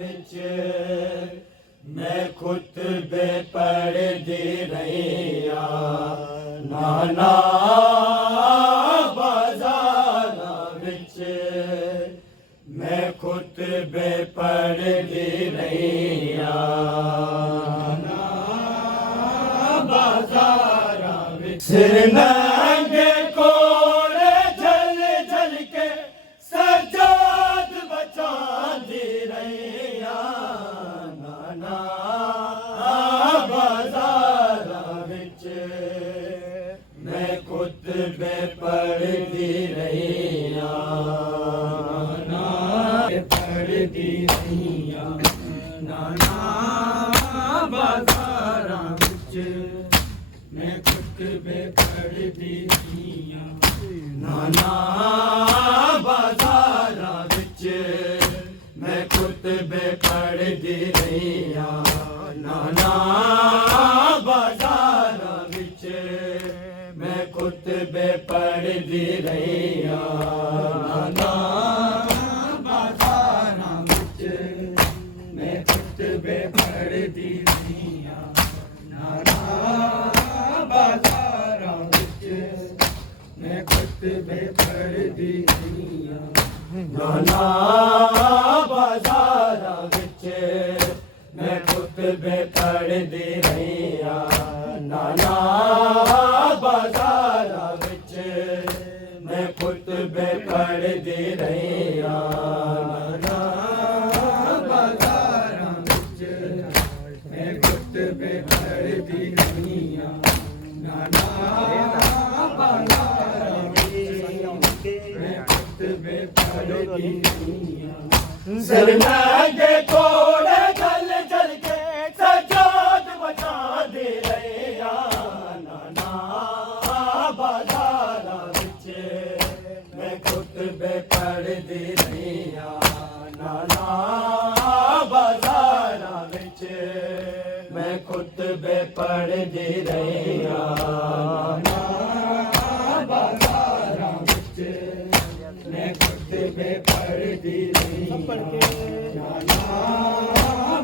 विच मैं खुतबे पढ़दी रहिया नाना बाज़ारां विच मैं खुतबे पढ़दी रहिया नाना बाज़ारां विच सिर नंगे कोड़े जल जल के सजाद बचांदी रहिया नाना बाज़ारां विच मैं खुतबे पढ़दी रहिया नाना पढ़दी रहिया नाना बाज़ारां विच मैं खुतबे पढ़दी रहिया नाना बाज़ारां विच मैं खुतबे पढ़दी रहिया नाना बाज़ारां विच मैं खुतबे पढ़दी रहिया नाना बाज़ारां विच मैं खुतबे पढ़दी रहिया नाना बाज़ारां विच मैं खुतबे पढ़दी रहिया नाना बाज़ारां विच मैं खुतबे पढ़दी रहिया नाना बाज़ारां विच मैं खुतबे पढ़दी रहिया नाना बाज़ारां विच मैं खुतबे पढ़दी रहिया नाना बाज़ारां विच मैं खुतबे पढ़दी रहिया सरनागे कोड़े जल जल के सजाद बचांदी रहिया नाना बाज़ारां विच मैं खुतबे पढ़दी रहिया नाना बाज़ारां विच मैं खुतबे पढ़दी रहिया नाना बाज़ारां विच मैं खुतबे पढ़दी रहिया नाना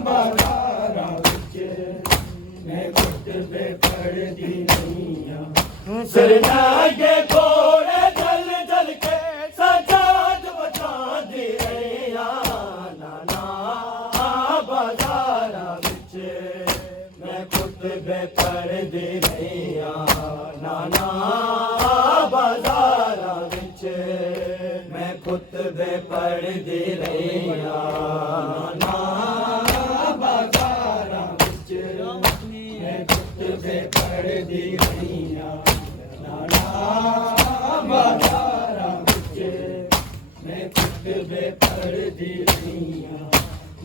बाज़ारां विच मैं खुतबे पढ़दी रहिया सरनागे कोड़े जल जल के सजाद बचांदी रहिया नाना बाज़ारां विच मैं खुतबे पढ़दी रहिया नाना बाज़ारां विच मैं खुतबे पढ़दी रहिया नाना बाज़ारां विच मैं खुतबे पढ़दी रहिया नाना बाज़ारां विच मैं खुतबे पढ़दी रहिया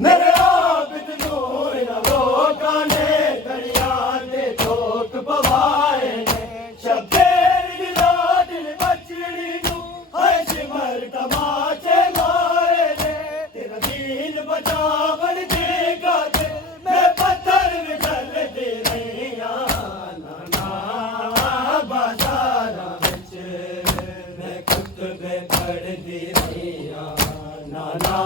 मेरे आबिद नूर लोकां ने दरिया दे ठोक पवाए ने शब्बेर दी लाडली बचड़ी नू हाय सिमर तमाचे मारे ने तेरा दीन बचावन देगा ते मैं पत्थर विगल दे रहिया नाना बाज़ारां विच मैं खुतबे पढ़दी रहिया नाना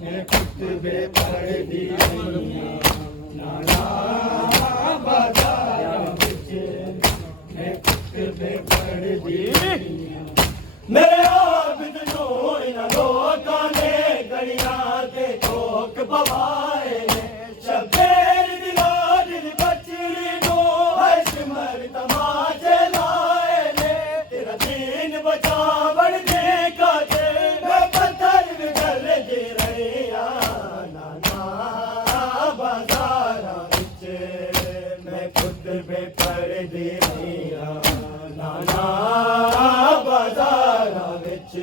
मैं खुतबे पढ़दी रहिया नाना बाज़ारां विच मैं खुतबे पढ़दी रहिया मेरे आबिद नूर लोकां ने गलियां ते ठोक पवाए ने शब्बेर दी लाडली बचड़ी नू हाय सिमर तमाचे लाए ने तेरा दीन बचावन देगा ते मैं पत्थर विगल दे रहिया नाना बाज़ारां विच मैं खुतबे पढ़दी रहिया नाना बाज़ारां विच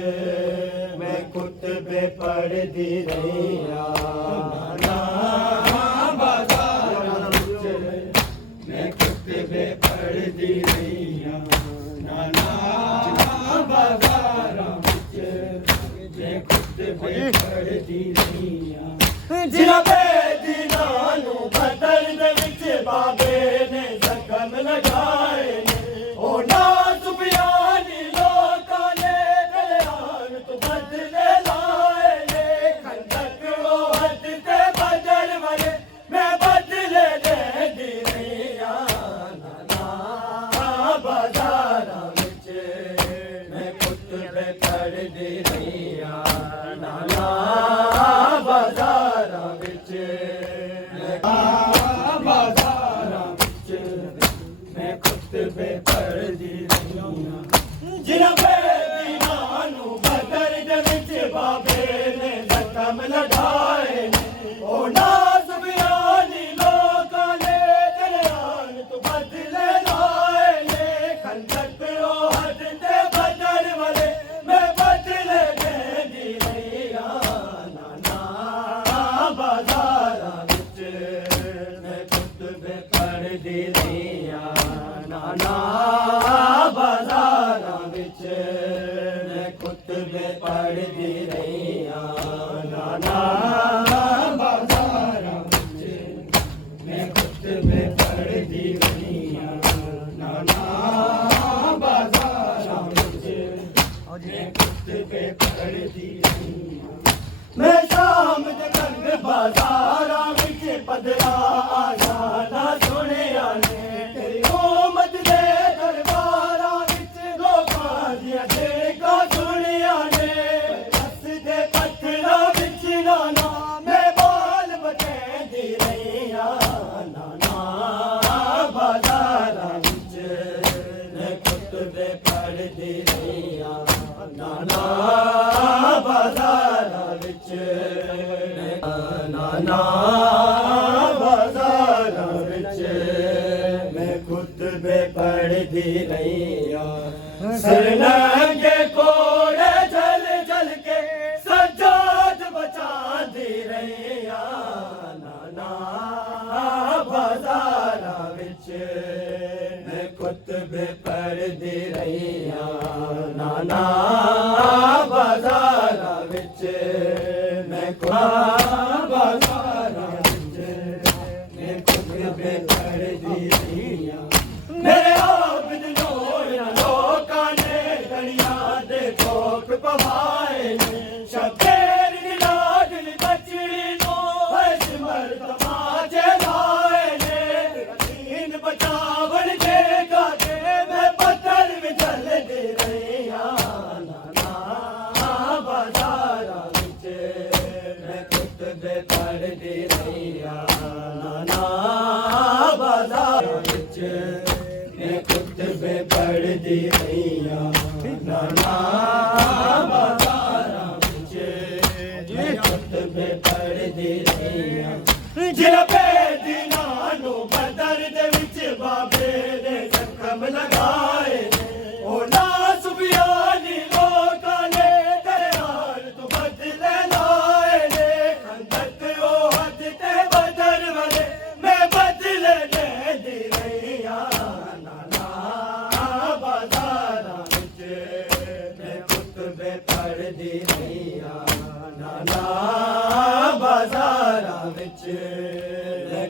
मैं खुतबे पढ़दी रहिया नाना बाज़ारां विच मैं खुतबे पढ़दी रहिया नाना बाज़ारां विच मैं खुतबे पढ़दी रहिया जिला बेदीना नू बदल दे विच बाबे ने जख्म लगाए ने ओ ना सुफियानी लोकां ने दरियान तो बदले लाए ने खंदक वो हद ਬਾਜ਼ਾਰਾਂ ਵਿੱਚ ਮੈਂ ਖੁਤਬੇ ਪੜ੍ਹਦੀ ਰਹੀਆਂ ਨਾਨਾ ਬਾਜ਼ਾਰਾਂ ਵਿੱਚ ਮੈਂ ਖੁਤਬੇ ਪੜ੍ਹਦੀ ਰਹੀਆਂ ਨਾਨਾ ਬਾਜ਼ਾਰਾਂ ਵਿੱਚ ਮੈਂ ਖੁਤਬੇ ਪੜ੍ਹਦੀ ਰਹੀਆਂ ਨਾਨਾ ਬਾਜ਼ਾਰਾਂ ਵਿੱਚ ਮੈਂ ਖੁਤਬੇ ਪੜ੍ਹਦੀ ਰਹੀਆਂ ਮੈਂ ਸ਼ਾਮ ਦੇ ਕੰਗ ਬਾਜ਼ਾਰਾਂ ਵਿੱਚ ਪਦਰਾ ਆ ਜਾਣਾ ਸੁਣਿਆ ਨੇ ਤੇਰੀ ਉਮਤ ਦੇ ਦਰਬਾਰਾਂ ਵਿੱਚ ਲੋਕਾਂ ਦੀਆਂ ਦੇਖਾਂ ਸੁਣਿਆ ਨੇ ਹੱਸਦੇ ਪੱਥਰਾਂ ਵਿੱਚ ਨਾਨਾ ਮੈਂ ਬਾਲ ਬਚੈਂਦੀ ਰਹੀਆਂ ਨਾਨਾ ਬਾਜ਼ਾਰਾਂ ਵਿੱਚ ਮੈਂ ਖੁਤਬੇ ਪੜ੍ਹਦੀ ਰਹੀਆਂ ਨਾਨਾ ਬਾਜ਼ਾਰਾਂ ਵਿੱਚ ਨਾਨਾ ਬਾਜ਼ਾਰਾਂ ਵਿੱਚ ਮੈਂ ਖੁਤਬੇ ਪੜ੍ਹਦੀ ਰਹੀਆਂ ਸਰਨਾਂਗੇ ਕੋੜੇ ਜਲ ਜਲ ਕੇ ਸਜਾਦ ਬਚਾਉਂਦੀ ਰਹੀਆਂ ਨਾਨਾ ਬਾਜ਼ਾਰਾਂ ਵਿੱਚ ਮੈਂ ਖੁਤਬੇ ਪੜ੍ਹਦੀ ਰਹੀਆਂ ਨਾਨਾ ਬਾਜ਼ਾਰਾਂ ਵਿੱਚ ਮੈਂ ਬਾਜ਼ਾਰਾਂ ਵਿੱਚ ਮੈਂ ਖੁਤਬੇ ਪੜ੍ਹਦੀ ਰਹੀਆਂ ਮੇਰੇ ਆਬਦ ਲੋੜਾਂ ਲੋਕਾਂ ਨੇ ਗਲੀਆਂ ਦੇ ਠੋਕ ਪਵਾਏ ਨੇ ਸ਼ਬੀਰ ਦੀ ਲਾਡਲੀ ਬੱਚੜੀ ਨੂੰ ਸਿਮਰ ਤਮਾਚੇ ਲਾਏ ਨੇ ਦੀਨ ਬਚਾਵਣ ਦੇ ਕਾਕੇ ਮੈਂ ਪੱਥਰ ਵਿੱਚ ਚੱਲਦੀ ਰਹੀਆਂ ਨਾਨਾ ਬਾਜ਼ਾਰਾਂ ਵਿੱਚ ਮੈਂ ਖੁਤਬੇ ਪੜ੍ਹਦੀ ਰਹੀਆਂ ਨਾਨਾ ਬਾਜ਼ਾਰਾਂ ਵਿੱਚ ਮੈਂ ਖੁਤਬੇ ਪੜ੍ਹਦੀ ਰਹੀਆਂ ਨਾਨਾ ਬਾਜ਼ਾਰਾਂ ਵਿੱਚ ਮੈਂ ਖੁਤਬੇ ਪੜ੍ਹਦੀ ਰਹੀਆਂ